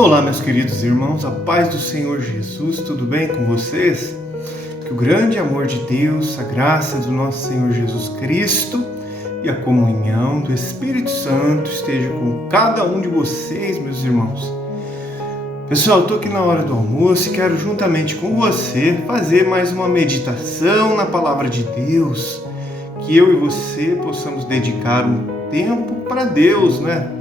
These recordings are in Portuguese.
Olá, meus queridos irmãos, a paz do Senhor Jesus, tudo bem com vocês? Que o grande amor de Deus, a graça do nosso Senhor Jesus Cristo e a comunhão do Espírito Santo esteja com cada um de vocês, meus irmãos. Pessoal, estou aqui na hora do almoço e quero juntamente com você fazer mais uma meditação na Palavra de Deus, que eu e você possamos dedicar um tempo para Deus, né?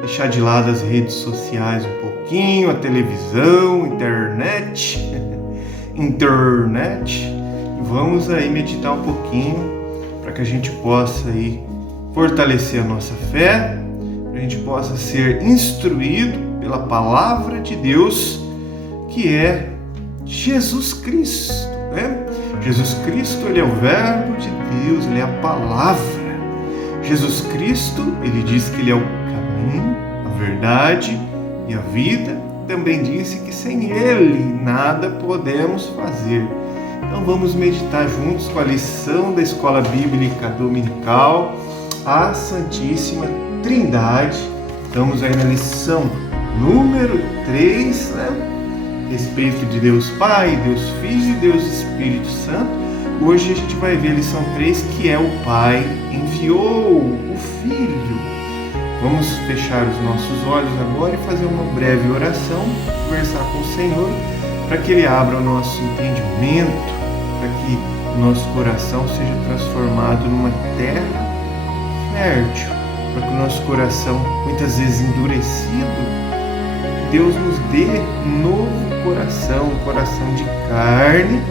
Deixar de lado as redes sociais um pouquinho, a televisão, internet, e vamos aí meditar um pouquinho para que a gente possa aí fortalecer a nossa fé, para que a gente possa ser instruído pela Palavra de Deus, que é Jesus Cristo, né? Jesus Cristo, Ele é o Verbo de Deus, Ele é a Palavra. Jesus Cristo, Ele diz que Ele é o caminho, a verdade e a vida. Também disse que sem Ele nada podemos fazer. Então vamos meditar juntos com a lição da Escola Bíblica Dominical, a Santíssima Trindade. Estamos aí na lição número 3, né? Respeito de Deus Pai, Deus Filho e Deus Espírito Santo. Hoje a gente vai ver a lição 3, que é o Pai enviou o Filho. Vamos fechar os nossos olhos agora e fazer uma breve oração, conversar com o Senhor, para que Ele abra o nosso entendimento, para que o nosso coração seja transformado numa terra fértil, para que o nosso coração, muitas vezes endurecido, Deus nos dê um novo coração, um coração de carne,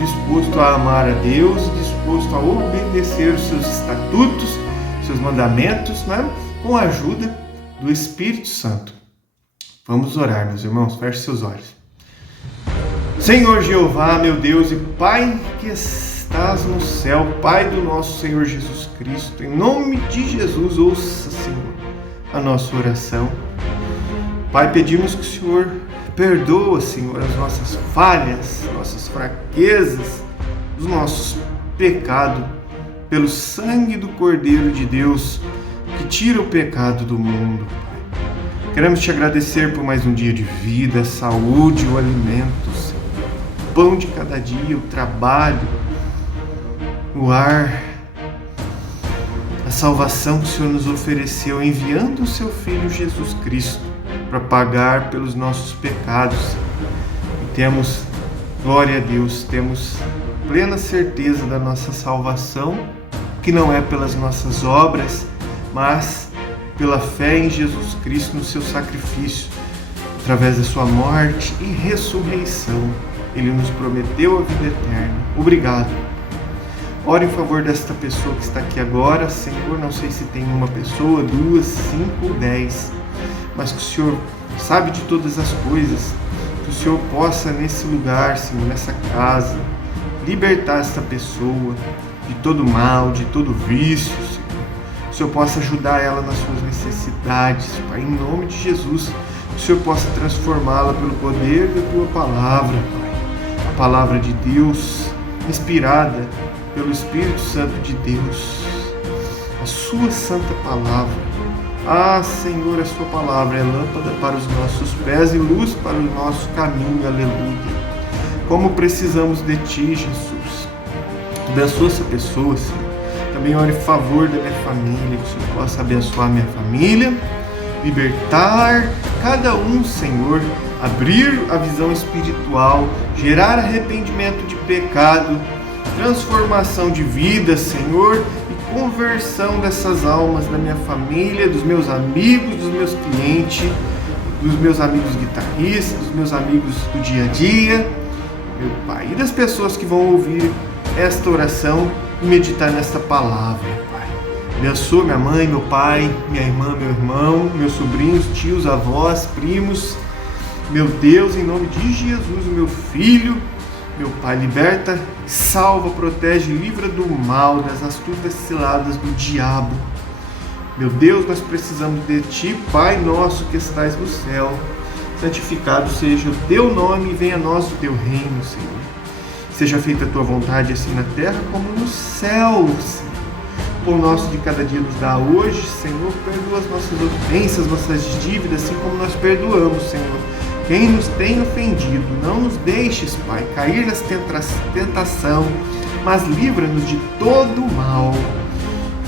disposto a amar a Deus, disposto a obedecer os seus estatutos, seus mandamentos, né? Com a ajuda do Espírito Santo. Vamos orar, meus irmãos, feche seus olhos. Senhor Jeová, meu Deus e Pai que estás no céu, Pai do nosso Senhor Jesus Cristo, em nome de Jesus, ouça, Senhor, a nossa oração. Pai, pedimos que o Senhor perdoa, Senhor, as nossas falhas, nossas fraquezas, os nossos pecados, pelo sangue do Cordeiro de Deus, que tira o pecado do mundo, Pai. Queremos te agradecer por mais um dia de vida, saúde, o alimento, Senhor, o pão de cada dia, o trabalho, o ar, a salvação que o Senhor nos ofereceu, enviando o seu Filho Jesus Cristo para pagar pelos nossos pecados. E temos, glória a Deus, temos plena certeza da nossa salvação, que não é pelas nossas obras, mas pela fé em Jesus Cristo, no seu sacrifício, através da sua morte e ressurreição. Ele nos prometeu a vida eterna. Obrigado. Ora em favor desta pessoa que está aqui agora, Senhor, não sei se tem uma pessoa, 2, 5, 10, mas que o Senhor sabe de todas as coisas, que o Senhor possa nesse lugar, Senhor, nessa casa, libertar esta pessoa de todo mal, de todo vício, Senhor. Que o Senhor possa ajudar ela nas suas necessidades, Pai, em nome de Jesus. Que o Senhor possa transformá-la pelo poder da Tua Palavra, Pai. A Palavra de Deus, inspirada pelo Espírito Santo de Deus. A Sua Santa Palavra. Ah, Senhor, a Sua Palavra é lâmpada para os nossos pés e luz para o nosso caminho. Aleluia. Como precisamos de Ti, Jesus. Abençoa essa pessoa, Senhor. Também ore em favor da minha família, que o Senhor possa abençoar a minha família, libertar cada um, Senhor, abrir a visão espiritual, gerar arrependimento de pecado, transformação de vida, Senhor, e conversão dessas almas da minha família, dos meus amigos, dos meus clientes, dos meus amigos guitarristas, dos meus amigos do dia a dia, meu Pai, e das pessoas que vão ouvir esta oração e meditar nesta palavra, Pai. Abençoa minha mãe, meu pai, minha irmã, meu irmão, meus sobrinhos, tios, avós, primos. Meu Deus, em nome de Jesus, meu Filho, meu Pai, liberta, salva, protege, livra do mal, das astutas ciladas do diabo. Meu Deus, nós precisamos de Ti, Pai nosso que estais no céu. Santificado seja o Teu nome e venha a nós o Teu reino, Senhor. Seja feita a Tua vontade, assim na terra como no céu, Senhor. pão nosso de cada dia nos dá hoje, Senhor, perdoa as nossas ofensas, nossas dívidas, assim como nós perdoamos, Senhor, quem nos tem ofendido. Não nos deixes, Pai, cair nessa tentação, mas livra-nos de todo o mal.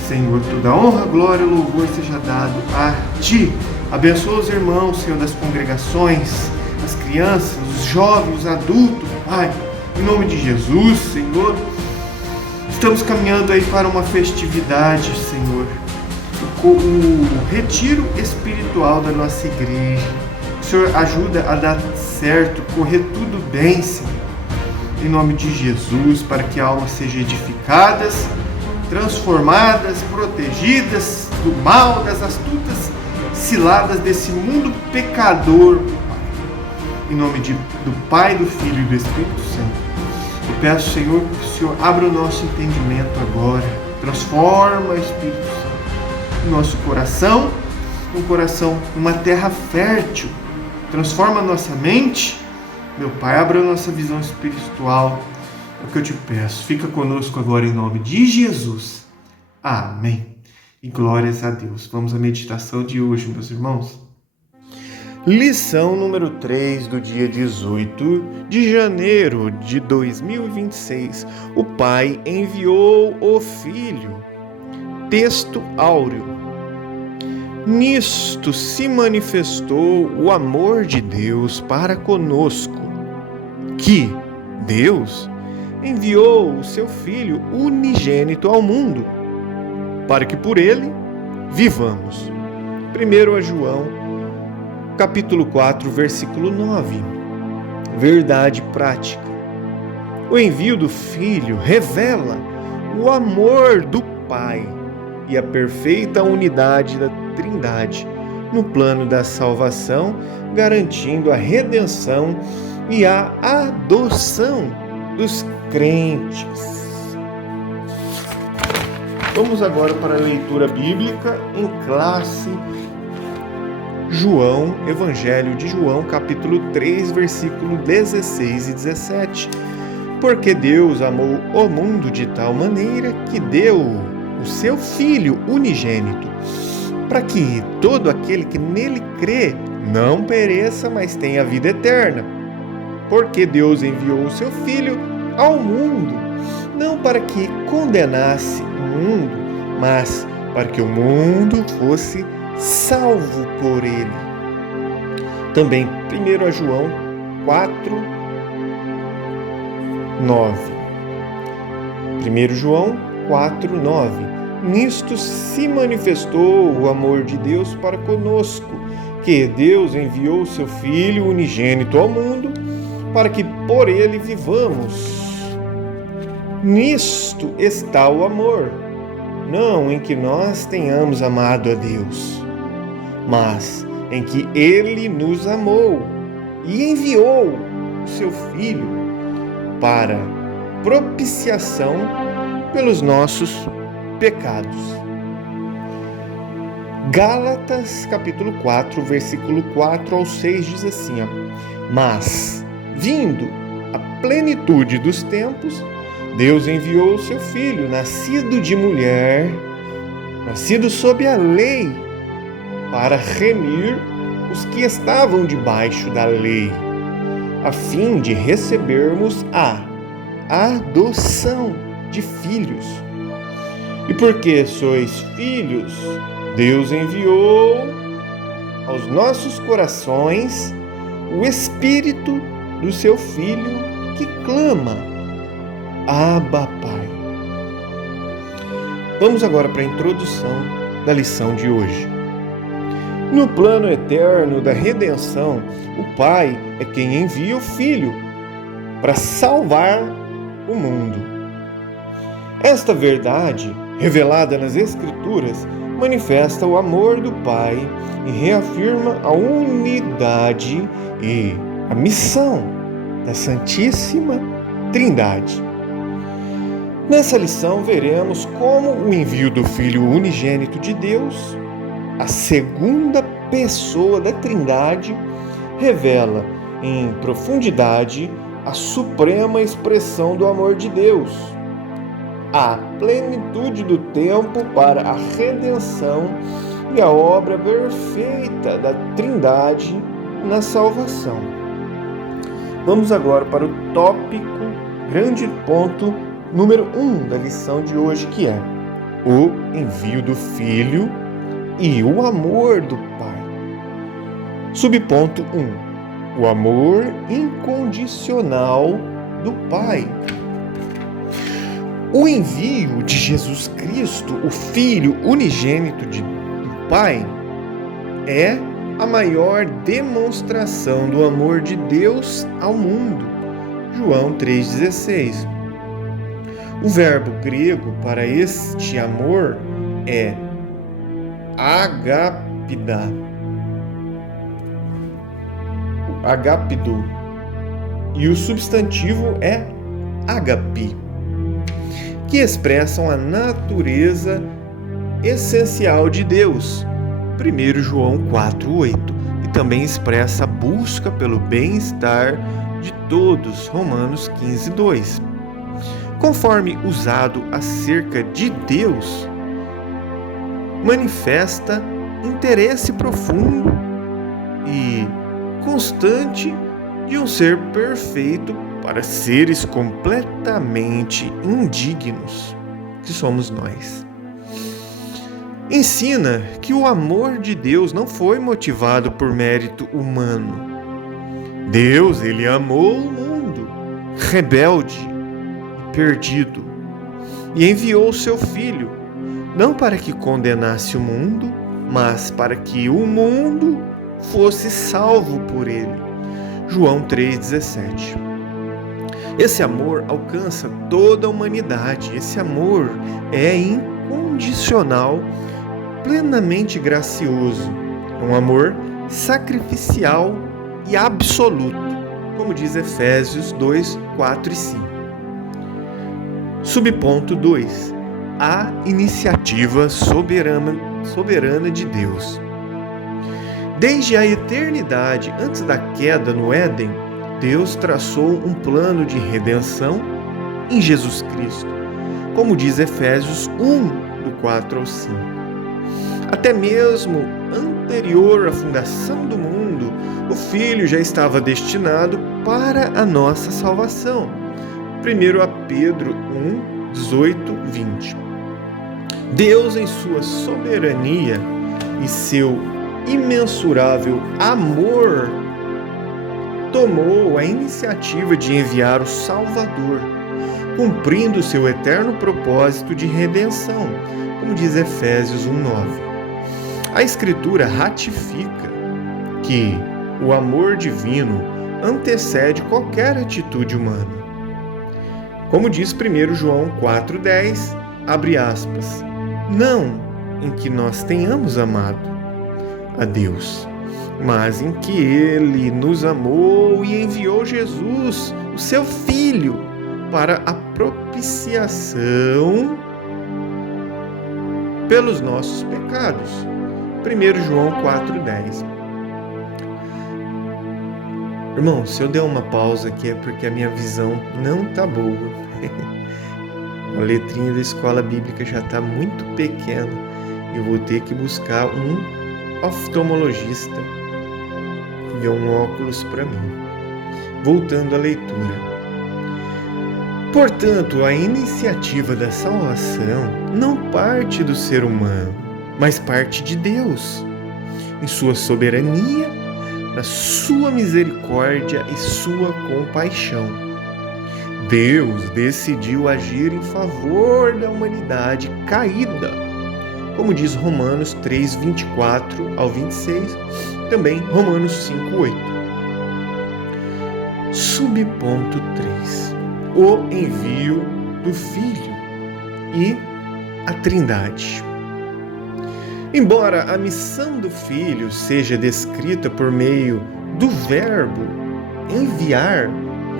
Senhor, toda honra, glória e louvor seja dado a Ti. Abençoa os irmãos, Senhor, das congregações, as crianças, os jovens, os adultos, Pai, em nome de Jesus, Senhor. Estamos caminhando aí para uma festividade, Senhor, o retiro espiritual da nossa igreja. O Senhor ajuda a dar certo, correr tudo bem, Senhor, em nome de Jesus, para que almas sejam edificadas, transformadas, protegidas do mal, das astutas ciladas desse mundo pecador, Pai. Em nome do Pai, do Filho e do Espírito Santo. Eu peço, Senhor, que o Senhor abra o nosso entendimento agora, transforma, Espírito Santo, o nosso coração, um coração, uma terra fértil, transforma a nossa mente, meu Pai, abra a nossa visão espiritual, é o que eu te peço. Fica conosco agora em nome de Jesus. Amém. E glórias a Deus. Vamos à meditação de hoje, meus irmãos. Lição número 3 do dia 18 de janeiro de 2026. O Pai enviou o Filho. Texto áureo. Nisto se manifestou o amor de Deus para conosco, que Deus enviou o seu Filho unigênito ao mundo, para que por ele vivamos. 1 João, capítulo 4, versículo 9. Verdade prática. O envio do Filho revela o amor do Pai e a perfeita unidade da Trindade no plano da salvação, garantindo a redenção e a adoção dos crentes. Vamos agora para a leitura bíblica em classe. João, Evangelho de João, capítulo 3, versículo 16 e 17. Porque Deus amou o mundo de tal maneira que deu o seu Filho unigênito, para que todo aquele que nele crê não pereça, mas tenha vida eterna. Porque Deus enviou o seu Filho ao mundo, não para que condenasse o mundo, mas para que o mundo fosse salvo por ele. Também 1 João 4, 9. 1 João 4, 9. Nisto se manifestou o amor de Deus para conosco, que Deus enviou o seu Filho unigênito ao mundo, para que por ele vivamos. Nisto está o amor, não em que nós tenhamos amado a Deus, mas em que ele nos amou e enviou o seu Filho para propiciação pelos nossos pecados. Gálatas, capítulo 4, versículo 4 ao 6 diz assim, Mas, vindo a plenitude dos tempos, Deus enviou o seu Filho, nascido de mulher, nascido sob a lei, para remir os que estavam debaixo da lei, a fim de recebermos a adoção de filhos. E porque sois filhos, Deus enviou aos nossos corações o Espírito do seu Filho que clama, Abba, Pai. Vamos agora para a introdução da lição de hoje. No plano eterno da redenção, o Pai é quem envia o Filho para salvar o mundo. Esta verdade, revelada nas Escrituras, manifesta o amor do Pai e reafirma a unidade e a missão da Santíssima Trindade. Nessa lição veremos como o envio do Filho unigênito de Deus, a segunda pessoa da Trindade, revela em profundidade a suprema expressão do amor de Deus. a plenitude do tempo para a redenção e a obra perfeita da Trindade na salvação. Vamos agora para o tópico, grande ponto número 1 da lição de hoje, que é o envio do Filho e o amor do Pai. Subponto 1. O amor incondicional do Pai. O envio de Jesus Cristo, o Filho unigênito do Pai, é a maior demonstração do amor de Deus ao mundo. João 3,16. O verbo grego para este amor é agapida, agapido, e o substantivo é agape, que expressam a natureza essencial de Deus, 1 João 4,8, e também expressa a busca pelo bem-estar de todos, Romanos 15,2. Conforme usado acerca de Deus, manifesta interesse profundo e constante de um ser perfeito para seres completamente indignos, que somos nós. Ensina que o amor de Deus não foi motivado por mérito humano. Deus, ele amou o mundo, rebelde e perdido, e enviou o seu Filho, não para que condenasse o mundo, mas para que o mundo fosse salvo por ele. João 3,17. Esse amor alcança toda a humanidade. Esse amor é incondicional, plenamente gracioso. É um amor sacrificial e absoluto, como diz Efésios 2, 4 e 5. Subponto 2. A iniciativa soberana de Deus. Desde a eternidade, antes da queda no Éden, Deus traçou um plano de redenção em Jesus Cristo, como diz Efésios 1, do 4 ao 5. Até mesmo anterior à fundação do mundo, o Filho já estava destinado para a nossa salvação. 1 Pedro 1, 18, 20. Deus, em sua soberania e seu imensurável amor, tomou a iniciativa de enviar o Salvador, cumprindo seu eterno propósito de redenção, como diz Efésios 1:9. A Escritura ratifica que o amor divino antecede qualquer atitude humana. Como diz 1 João 4:10, abre aspas, não em que nós tenhamos amado a Deus, mas em que Ele nos amou e enviou Jesus, o seu Filho, para a propiciação pelos nossos pecados. 1 João 4:10. Irmão, se eu der uma pausa aqui é porque a minha visão não tá boa. A letrinha da escola bíblica já está muito pequena e eu vou ter que buscar um oftalmologista que dê um óculos para mim. Voltando à leitura. Portanto, a iniciativa da salvação não parte do ser humano, mas parte de Deus, em sua soberania, na sua misericórdia e sua compaixão. Deus decidiu agir em favor da humanidade caída, como diz Romanos 3, 24 ao 26, também Romanos 5, 8. Subponto 3. O envio do Filho e a Trindade. Embora a missão do Filho seja descrita por meio do verbo enviar,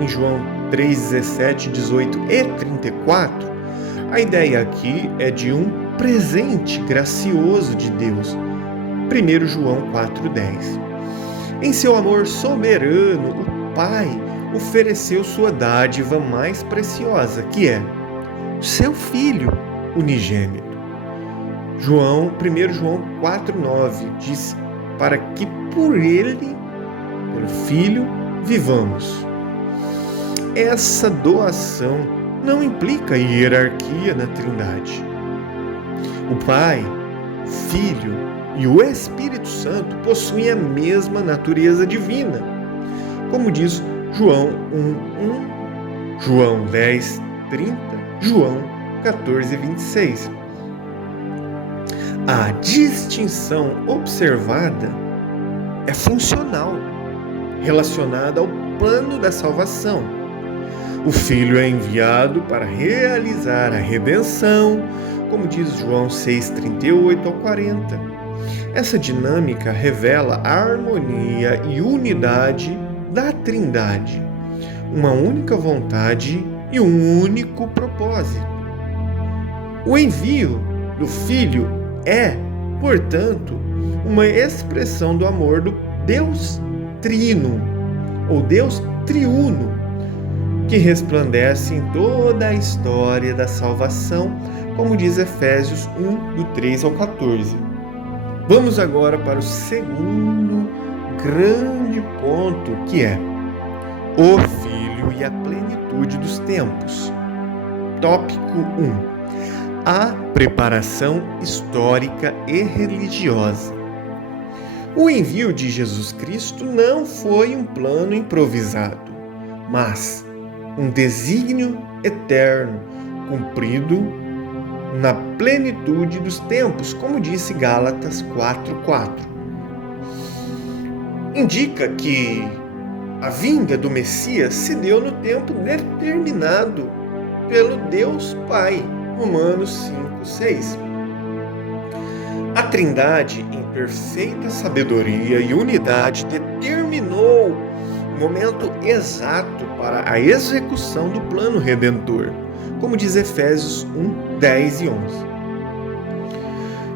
em João 3, 17, 18 e 34, a ideia aqui é de um presente gracioso de Deus. 1 João 4,10. Em seu amor soberano, o Pai ofereceu sua dádiva mais preciosa, que é seu Filho unigênito. 1 João 4,9 diz: para que por ele, pelo Filho, vivamos. Essa doação não implica hierarquia na Trindade. O Pai, o Filho e o Espírito Santo possuem a mesma natureza divina, como diz João 1:1, João 10:30, João 14:26. A distinção observada é funcional, relacionada ao plano da salvação. O Filho é enviado para realizar a redenção, como diz João 6:38-40. Essa dinâmica revela a harmonia e unidade da Trindade, uma única vontade e um único propósito. O envio do Filho é, portanto, uma expressão do amor do Deus Trino, ou Deus Triuno, que resplandece em toda a história da salvação, como diz Efésios 1:3-14. Vamos agora para o segundo grande ponto, que é o Filho e a plenitude dos tempos. Tópico 1. A preparação histórica e religiosa. O envio de Jesus Cristo não foi um plano improvisado, mas um desígnio eterno, cumprido na plenitude dos tempos, como disse Gálatas 4:4. Indica que a vinda do Messias se deu no tempo determinado pelo Deus Pai, Romanos 5:6. A Trindade, em perfeita sabedoria e unidade, determinou o momento exato para a execução do plano redentor, como diz Efésios 1:10 e 11.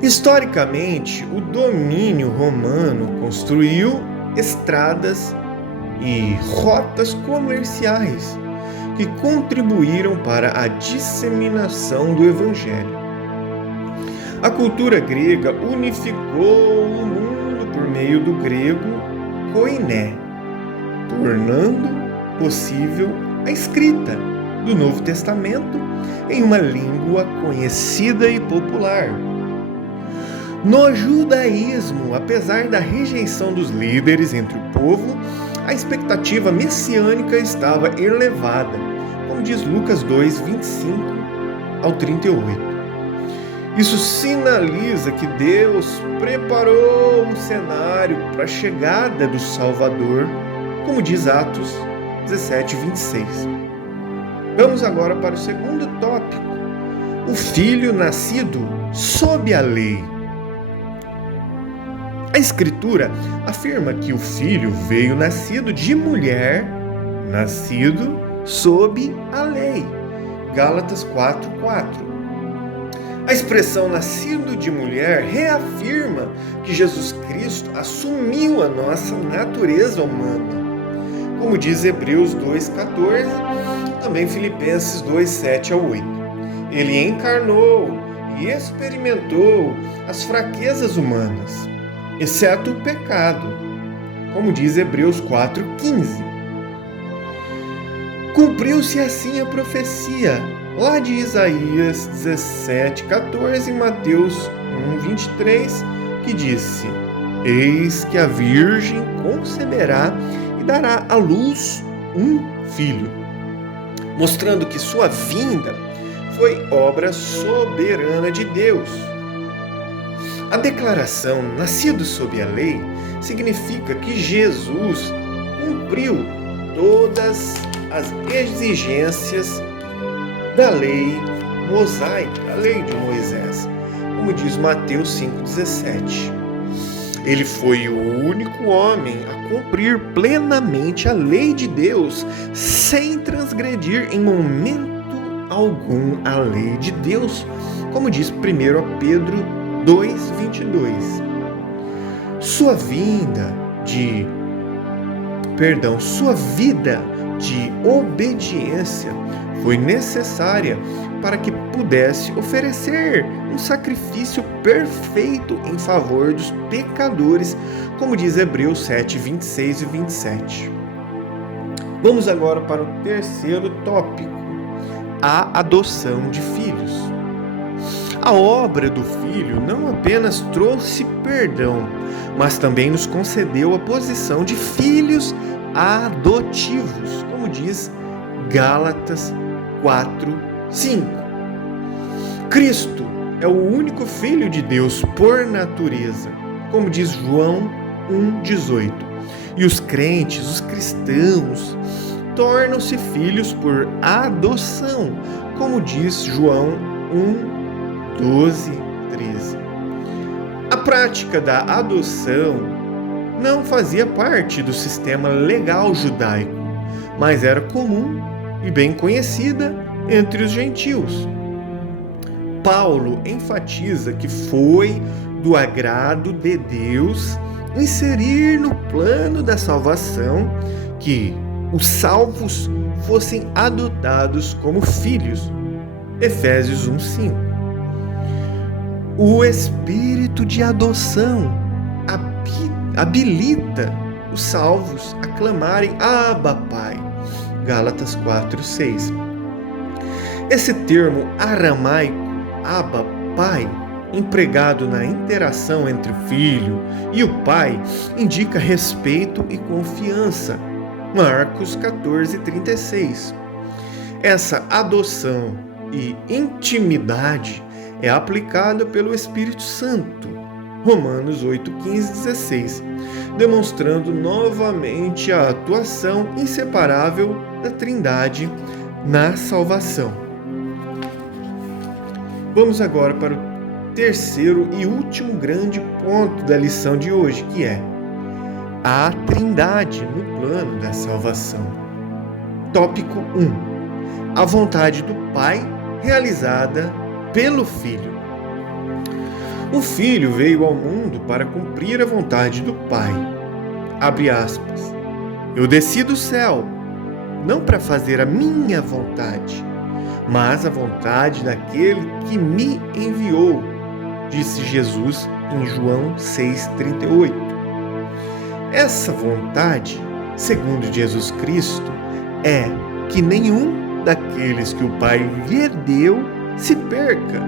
Historicamente, o domínio romano construiu estradas e rotas comerciais que contribuíram para a disseminação do Evangelho. A cultura grega unificou o mundo por meio do grego koiné, tornando possível a escrita do Novo Testamento em uma língua conhecida e popular. No judaísmo, apesar da rejeição dos líderes entre o povo, a expectativa messiânica estava elevada, como diz Lucas 2:25-38. Isso sinaliza que Deus preparou o cenário para a chegada do Salvador, como diz Atos 17:26. Vamos agora para o segundo tópico: o Filho nascido sob a lei. A Escritura afirma que o Filho veio nascido de mulher, nascido sob a lei. Gálatas 4:4. A expressão nascido de mulher reafirma que Jesus Cristo assumiu a nossa natureza humana, como diz Hebreus 2:14, também Filipenses 2:7-8. Ele encarnou e experimentou as fraquezas humanas, exceto o pecado, como diz Hebreus 4:15. Cumpriu-se assim a profecia lá de Isaías 17:14 e Mateus 1:23, que disse: Eis que a virgem conceberá e dará à luz um filho, mostrando que sua vinda foi obra soberana de Deus. A declaração nascido sob a lei significa que Jesus cumpriu todas as exigências da lei mosaica, a lei de Moisés, como diz Mateus 5:17. Ele foi o único homem a cumprir plenamente a lei de Deus, sem transgredir em momento algum a lei de Deus, como diz 1 Pedro 2:22. Sua vida de obediência foi necessária para que pudesse oferecer um sacrifício perfeito em favor dos pecadores, como diz Hebreus 7, 26 e 27. Vamos agora para o terceiro tópico, a adoção de filhos. A obra do Filho não apenas trouxe perdão, mas também nos concedeu a posição de filhos adotivos, como diz Gálatas 4:5. Cristo é o único Filho de Deus por natureza, como diz João 1:18. E os crentes, os cristãos, tornam-se filhos por adoção, como diz João 1:12, 13. A prática da adoção não fazia parte do sistema legal judaico, mas era comum e bem conhecida entre os gentios. Paulo enfatiza que foi do agrado de Deus inserir no plano da salvação que os salvos fossem adotados como filhos. Efésios 1:5. O espírito de adoção habilita os salvos a clamarem Abba, Pai. Gálatas 4:6. Esse termo aramaico, Abba, Pai, empregado na interação entre o filho e o pai, indica respeito e confiança. Marcos 14:36. Essa adoção e intimidade é aplicada pelo Espírito Santo. Romanos 8:15-16, demonstrando novamente a atuação inseparável da Trindade na salvação. Vamos agora para o terceiro e último grande ponto da lição de hoje, que é a Trindade no plano da salvação. Tópico 1. A vontade do Pai realizada pelo Filho. O Filho veio ao mundo para cumprir a vontade do Pai. Abre aspas. Eu desci do céu, não para fazer a minha vontade, mas a vontade daquele que me enviou, disse Jesus em João 6,38. Essa vontade, segundo Jesus Cristo, é que nenhum daqueles que o Pai lhe deu se perca,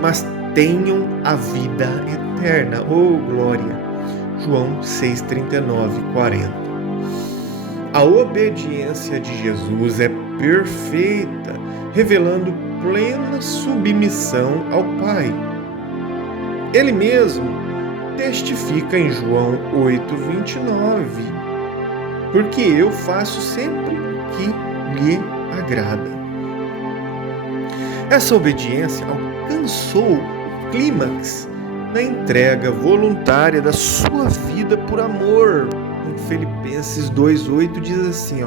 mas tenham a vida eterna. Oh, glória! João 6,39-40. A obediência de Jesus é perfeita, revelando plena submissão ao Pai. Ele mesmo testifica em João 8,29, porque eu faço sempre o que lhe agrada. Essa obediência alcançou o clímax na entrega voluntária da sua vida por amor. Em Filipenses 2,8 diz assim,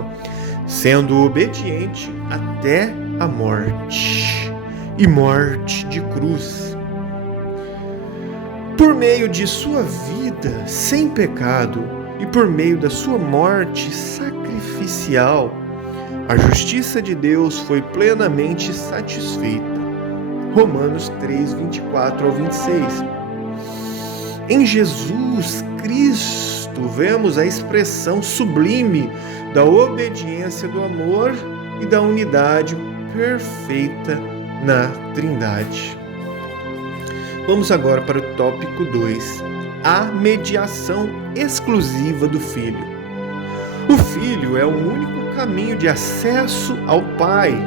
sendo obediente até a morte, e morte de cruz. Por meio de sua vida sem pecado e por meio da sua morte sacrificial, a justiça de Deus foi plenamente satisfeita. Romanos 3:24-26. Em Jesus Cristo vemos a expressão sublime da obediência do amor e da unidade perfeita na Trindade. Vamos agora para o tópico 2, a mediação exclusiva do Filho. O Filho é o único caminho de acesso ao Pai,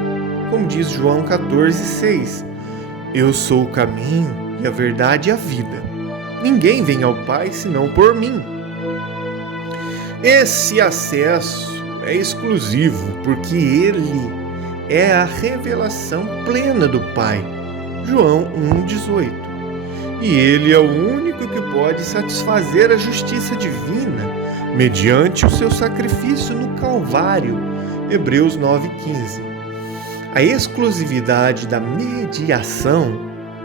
como diz João 14,6. Eu sou o caminho e a verdade e a vida. Ninguém vem ao Pai senão por mim. Esse acesso é exclusivo porque ele é a revelação plena do Pai. João 1,18. E ele é o único que pode satisfazer a justiça divina mediante o seu sacrifício no Calvário. Hebreus 9,15. A exclusividade da mediação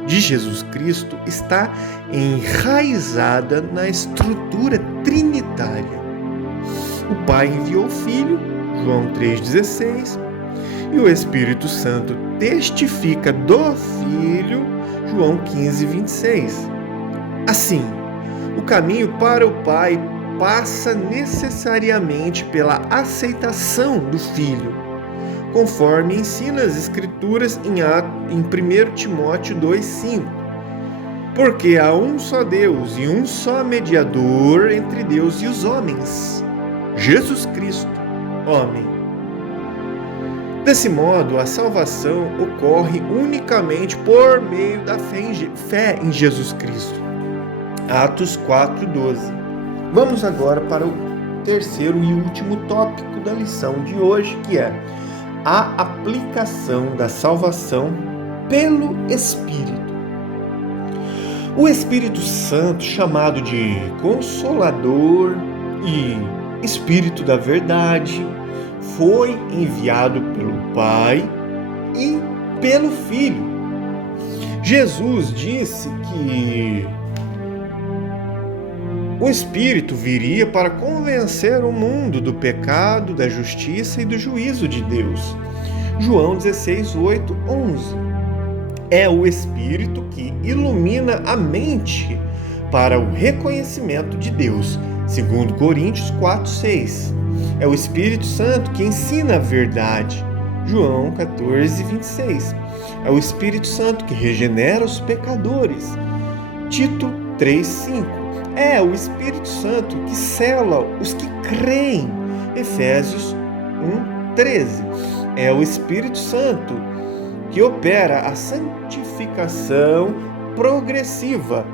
de Jesus Cristo está enraizada na estrutura trinitária. O Pai enviou o Filho, João 3,16, e o Espírito Santo testifica do Filho, João 15, 26. Assim, o caminho para o Pai passa necessariamente pela aceitação do Filho, conforme ensina as Escrituras em 1 Timóteo 2,5. Porque há um só Deus e um só mediador entre Deus e os homens, Jesus Cristo, homem. Desse modo, a salvação ocorre unicamente por meio da fé em Jesus Cristo. Atos 4:12. Vamos agora para o terceiro e último tópico da lição de hoje, que é a aplicação da salvação pelo Espírito. O Espírito Santo, chamado de Consolador e Espírito da Verdade, foi enviado pelo Pai e pelo Filho. Jesus disse que o Espírito viria para convencer o mundo do pecado, da justiça e do juízo de Deus. João 16:8, 11. É o Espírito que ilumina a mente para o reconhecimento de Deus. 2 Coríntios 4:6. É o Espírito Santo que ensina a verdade. João 14:26. É o Espírito Santo que regenera os pecadores. Tito 3:5. É o Espírito Santo que sela os que creem. Efésios 1:13. É o Espírito Santo que opera a santificação progressiva.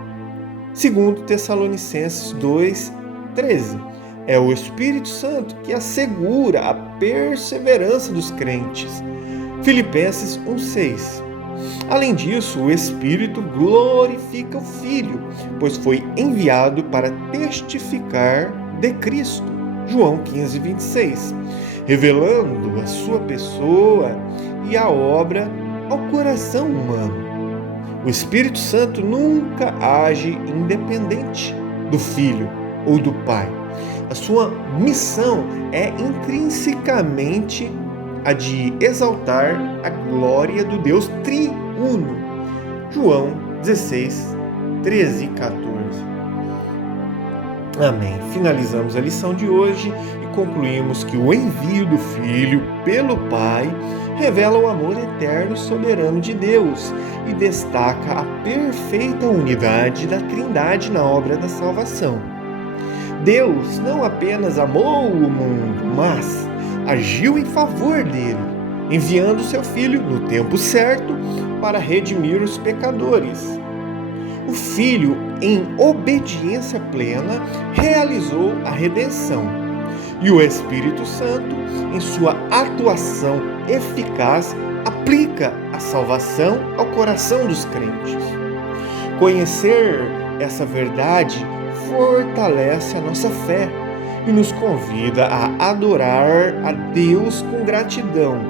2 Tessalonicenses 2:13. É o Espírito Santo que assegura a perseverança dos crentes. Filipenses 1:6. Além disso, o Espírito glorifica o Filho, pois foi enviado para testificar de Cristo. João 15:26. Revelando a sua pessoa e a obra ao coração humano. O Espírito Santo nunca age independente do Filho ou do Pai. A sua missão é intrinsecamente a de exaltar a glória do Deus triuno. João 16, 13 e 14. Amém. Finalizamos a lição de hoje e concluímos que o envio do Filho pelo Pai revela o amor eterno e soberano de Deus e destaca a perfeita unidade da Trindade na obra da salvação. Deus não apenas amou o mundo, mas agiu em favor dele, enviando seu Filho no tempo certo para redimir os pecadores. O Filho, em obediência plena, realizou a redenção. E o Espírito Santo, em sua atuação eficaz, aplica a salvação ao coração dos crentes. Conhecer essa verdade fortalece a nossa fé e nos convida a adorar a Deus com gratidão,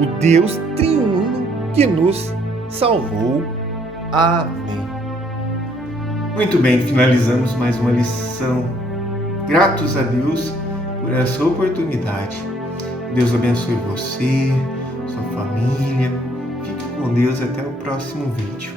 o Deus triuno que nos salvou. Amém. Muito bem, finalizamos mais uma lição. Gratos a Deus por essa oportunidade. Deus abençoe você, sua família. Fique com Deus e até o próximo vídeo.